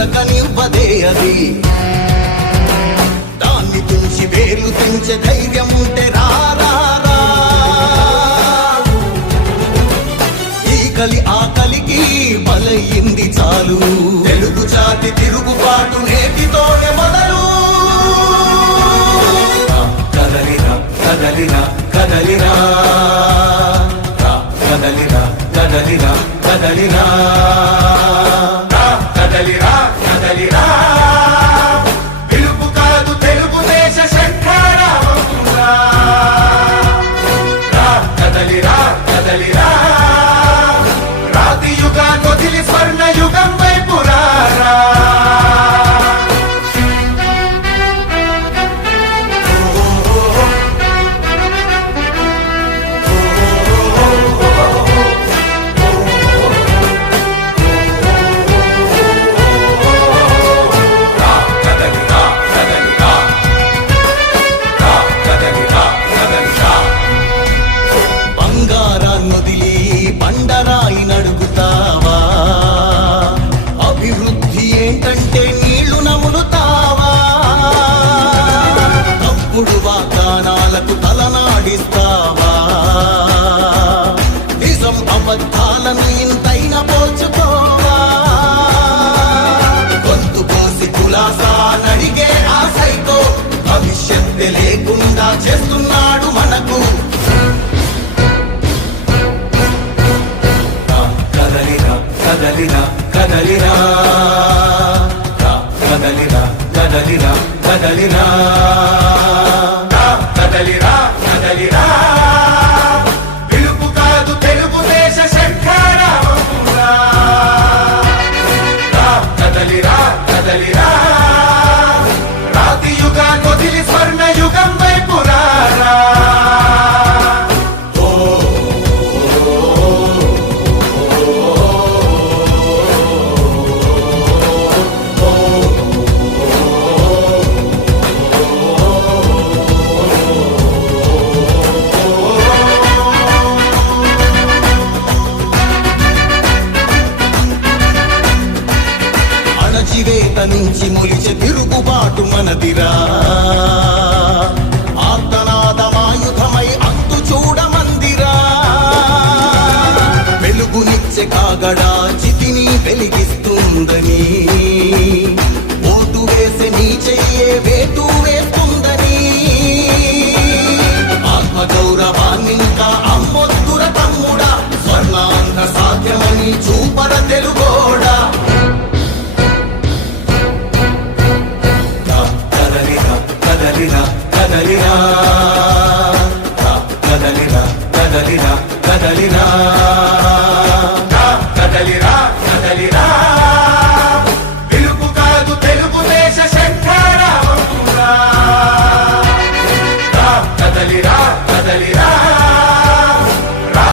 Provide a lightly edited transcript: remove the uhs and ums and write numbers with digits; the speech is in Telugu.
బ్రతకనివ్వదే అది. దాన్ని తుంచి వేర్లు తెంచే ధైర్యం ఉంటే రారా. ఈ కలి ఆకలికి బలయింది చాలు. తెలుగు జాతి తిరుగుబాటు నేటితోనే మొదలు. కదలిరా కదలిరా కదలిరా కదలిరా కదలిరా కదలిరా కదలిరా కదలిరా. పిలుపు కాదు తెలుగుదేశ శంఖారావమురా. కదలిరా కదలిరా. రాతి యుగాన్ని వదిలి స్వర్ణ యుగం వైపు రారా. ఏంటంటే నీళ్లు నములుతావా. తప్పుడు వాగ్దానాలకు తలనాడిస్తావా. నిజం అబద్ధాలను ఇంతైనా పోల్చుకోవా. గొంతు కోసి కులాసా నడిగే ఆ సైకో భవిష్యత్తు లేకుండా చేస్తున్నాడు మనకు. కదలిరా కదలిరా కదలిరా కదలిరా కదలిరా కదలిరా కదలిరా కదలిరా. పిలుపు కాదు తెలుగుదేశ శంఖారావమురా. కదలిరా కదలిరా. రాతి యుగాన్ని వదిలి స్వర్ణ యుగం వైపు రారా. అణచివేత నుంచి మొలిచే తిరుగుబాటు మనదిరా. ఆర్తనాదమాయుధమై అంతు చూడమందిరా. వెలుగునిచ్చే కాగడా చితిని వెలిగిస్తుందని. ఓటు వేసే నీ చెయ్యే వేటు వేస్తుందని. ఆత్మగౌరవాన్నింకా అమ్మొద్దుర తమ్ముడా. స్వర్ణాంధ్ర సాధ్యమని చూపర తెలుగోడా. కదలిరా కదలిరా కదలిరా కదలిరా కదలిరా కదలిరా కదలిరా. పిలుపు కాదు తెలుగుదేశ శంఖారావమురా. కదలిరా కదలిరా.